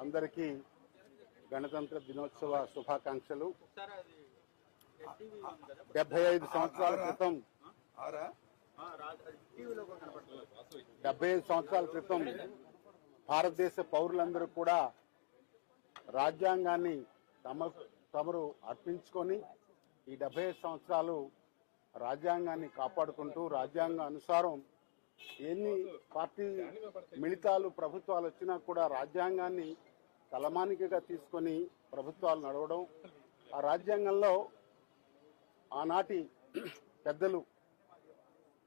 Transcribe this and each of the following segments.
అందరికీ గణతంత్ర దినోత్సవ శుభాకాంక్షలు. డెబ్బై ఐదు సంవత్సరాల క్రితం డెబ్బై ఐదు సంవత్సరాల క్రితం భారతదేశ పౌరులందరూ కూడా రాజ్యాంగాన్ని తమ తమరు అర్పించుకొని ఈ డెబ్బై ఐదు సంవత్సరాలు రాజ్యాంగాన్ని కాపాడుకుంటూ రాజ్యాంగ అనుసారం ఎన్ని పార్టీ మిళితాలు ప్రభుత్వాలు వచ్చినా కూడా రాజ్యాంగాన్ని తలమానికగా తీసుకొని ప్రభుత్వాలు నడవడం ఆ రాజ్యాంగంలో ఆనాటి పెద్దలు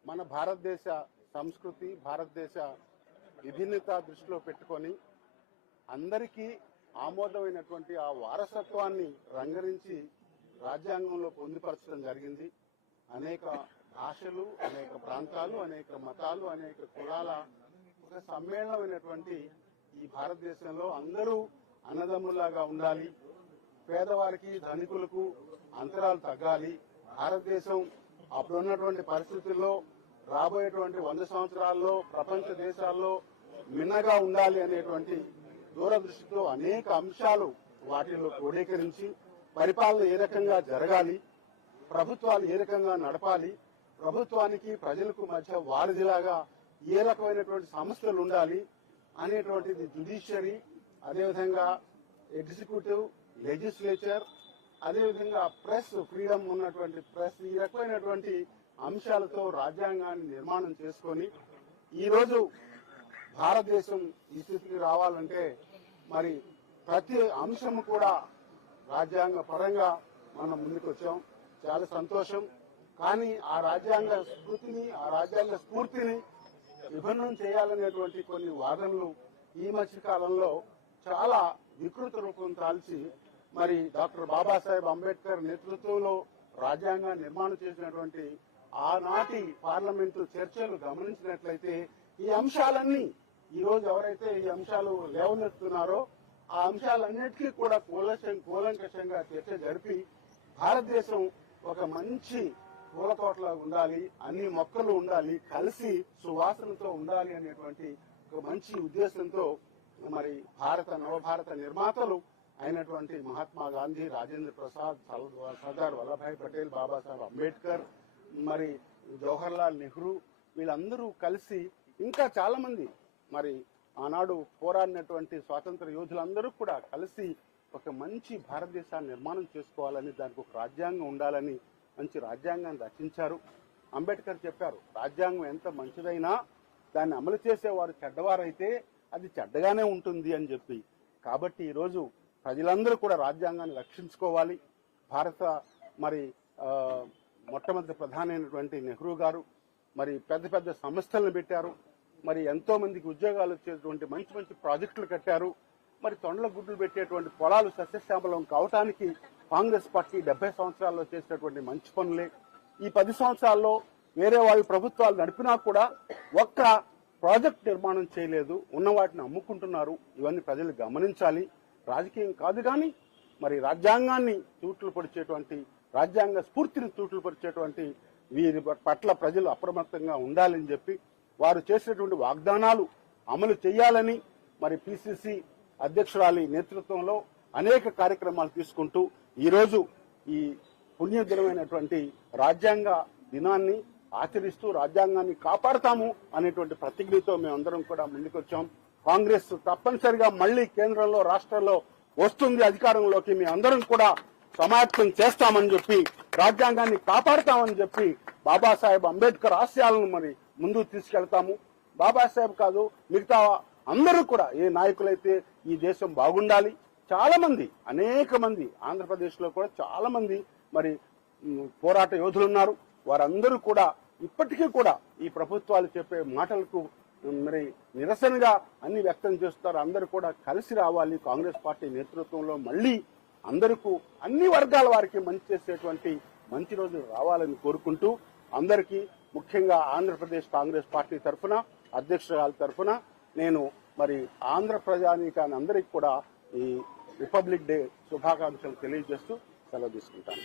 మన భారతదేశ సంస్కృతి భారతదేశ విభిన్నత దృష్టిలో పెట్టుకొని అందరికీ ఆమోదమైనటువంటి ఆ వారసత్వాన్ని రంగరించి రాజ్యాంగంలో పొందుపరచడం జరిగింది. అనేక భాషలు అనేక ప్రాంతాలు అనేక మతాలు అనేక కులాల ఒక సమ్మేళనమైనటువంటి ఈ భారతదేశంలో అందరూ అన్నదమ్ములాగా ఉండాలి. పేదవారికి ధనికులకు అంతరాలు తగ్గాలి. భారతదేశం అప్పుడున్నటువంటి పరిస్థితుల్లో రాబోయేటువంటి వంద సంవత్సరాల్లో ప్రపంచ దేశాల్లో మిన్నగా ఉండాలి అనేటువంటి దూరదృష్టితో అనేక అంశాలు వాటిల్లో క్రోడీకరించి పరిపాలన ఏ రకంగా జరగాలి ప్రభుత్వాలు ఏ రకంగా నడపాలి ప్రభుత్వానికి ప్రజలకు మధ్య వారధిలాగా ఏ రకమైనటువంటి సంస్థలు ఉండాలి అనేటువంటిది జుడిషియరీ అదేవిధంగా ఎగ్జిక్యూటివ్ లెజిస్లేచర్ అదేవిధంగా ప్రెస్ ఫ్రీడమ్ ఉన్నటువంటి ప్రెస్ ఈ రకమైనటువంటి అంశాలతో రాజ్యాంగాన్ని నిర్మాణం చేసుకొని ఈరోజు భారతదేశం ఈ స్థితికి రావాలంటే మరి ప్రతి అంశము కూడా రాజ్యాంగ పరంగా మనం ముందుకొచ్చాం. చాలా సంతోషం. కానీ ఆ రాజ్యాంగ స్ఫూర్తిని ఆ రాజ్యాంగ స్ఫూర్తిని విభిన్నం చేయాలనేటువంటి కొన్ని వాదనలు ఈ మధ్య కాలంలో చాలా వికృత రూపం తాల్చి మరి డాక్టర్ బాబాసాహెబ్ అంబేద్కర్ నేతృత్వంలో రాజ్యాంగాన్ని నిర్మాణం చేసినటువంటి ఆనాటి పార్లమెంటు చర్చలు గమనించినట్లయితే ఈ అంశాలన్నీ ఈ రోజు ఎవరైతే ఈ అంశాలు లేవనెత్తున్నారో ఆ అంశాలన్నిటికీ కూడా కూలంకషంగా చర్చ జరిపి భారతదేశం ఒక మంచి పూల తోటలా ఉండాలి అన్ని మొక్కలు ఉండాలి కలిసి సువాసనతో ఉండాలి అనేటువంటి ఒక మంచి ఉద్దేశంతో మరి భారత నవభారత నిర్మాతలు అయినటువంటి మహాత్మా గాంధీ రాజేంద్ర ప్రసాద్ సర్దార్ వల్లభాయ్ పటేల్ బాబాసాహెబ్ అంబేద్కర్ మరి జవహర్ లాల్ నెహ్రూ వీళ్ళందరూ కలిసి ఇంకా చాలా మంది మరి ఆనాడు పోరాడినటువంటి స్వాతంత్ర యోధులందరూ కూడా కలిసి ఒక మంచి భారతదేశాన్ని నిర్మాణం చేసుకోవాలని దానికి ఒక రాజ్యాంగం ఉండాలని మంచి రాజ్యాంగాన్ని రచించారు. అంబేద్కర్ చెప్పారు రాజ్యాంగం ఎంత మంచిదైనా దాన్ని అమలు చేసేవారు చెడ్డవారైతే అది చెడ్డగానే ఉంటుంది అని చెప్పి. కాబట్టి ఈరోజు ప్రజలందరూ కూడా రాజ్యాంగాన్ని రక్షించుకోవాలి. భారత మరి మొట్టమొదటి ప్రధానైనటువంటి నెహ్రూ గారు మరి పెద్ద పెద్ద సంస్థలను పెట్టారు. మరి ఎంతో మందికి ఉద్యోగాలు వచ్చేటువంటి మంచి మంచి ప్రాజెక్టులు కట్టారు. మరి తొండల గుడ్లు పెట్టేటువంటి పొలాలు సస్యశ్యామలం కావటానికి కాంగ్రెస్ పార్టీ డెబ్బై సంవత్సరాల్లో చేసినటువంటి మంచి పనులే. ఈ పది సంవత్సరాల్లో వేరే వాళ్ళు ప్రభుత్వాలు నడిపినా కూడా ఒక్క ప్రాజెక్ట్ నిర్మాణం చేయలేదు. ఉన్న వాటిని అమ్ముకుంటున్నారు. ఇవన్నీ ప్రజలు గమనించాలి. రాజకీయం కాదు కానీ మరి రాజ్యాంగాన్ని తూట్లు పొడిచేటువంటి రాజ్యాంగ స్ఫూర్తిని తూట్లు పొడిచేటువంటి వీరి పట్ల ప్రజలు అప్రమత్తంగా ఉండాలని చెప్పి వారు చేసినటువంటి వాగ్దానాలు అమలు చేయాలని మరి పిసిసి అధ్యక్షురాలి నేతృత్వంలో అనేక కార్యక్రమాలు తీసుకుంటూ ఈరోజు ఈ పుణ్యదినమైనటువంటి రాజ్యాంగ దినాన్ని ఆచరిస్తూ రాజ్యాంగాన్ని కాపాడతాము అనేటువంటి ప్రతిజ్ఞతో మేమందరం కూడా ముందుకొచ్చాం. కాంగ్రెస్ తప్పనిసరిగా మళ్ళీ కేంద్రంలో రాష్ట్రంలో వస్తుంది అధికారంలోకి. మీ అందరం కూడా సమాప్తం చేస్తామని చెప్పి రాజ్యాంగాన్ని కాపాడతామని చెప్పి బాబాసాహెబ్ అంబేద్కర్ ఆశయాలను మరి ముందుకు తీసుకెళ్తాము. బాబాసాహెబ్ కాదు మిగతా అందరూ కూడా ఏ నాయకులైతే ఈ దేశం బాగుండాలి చాలా మంది అనేక మంది ఆంధ్రప్రదేశ్లో కూడా చాలా మంది మరి పోరాట యోధులు ఉన్నారు వారందరూ కూడా ఇప్పటికీ కూడా ఈ ప్రభుత్వాలు చెప్పే మాటలకు మరి నిరసనగా అన్ని వ్యక్తం చేస్తారు. అందరూ కూడా కలిసి రావాలి. కాంగ్రెస్ పార్టీ నేతృత్వంలో మళ్ళీ అందరికీ అన్ని వర్గాల వారికి మంచి చేసేటువంటి మంచి రోజులు రావాలని కోరుకుంటూ అందరికీ ముఖ్యంగా ఆంధ్రప్రదేశ్ కాంగ్రెస్ పార్టీ తరఫున అధ్యక్షురాల తరఫున నేను మరి ఆంధ్ర ప్రజానీకాన్ని అందరికి కూడా ఈ రిపబ్లిక్ డే శుభాకాంక్షలు తెలియజేస్తూ సెలవు తీసుకుంటాను.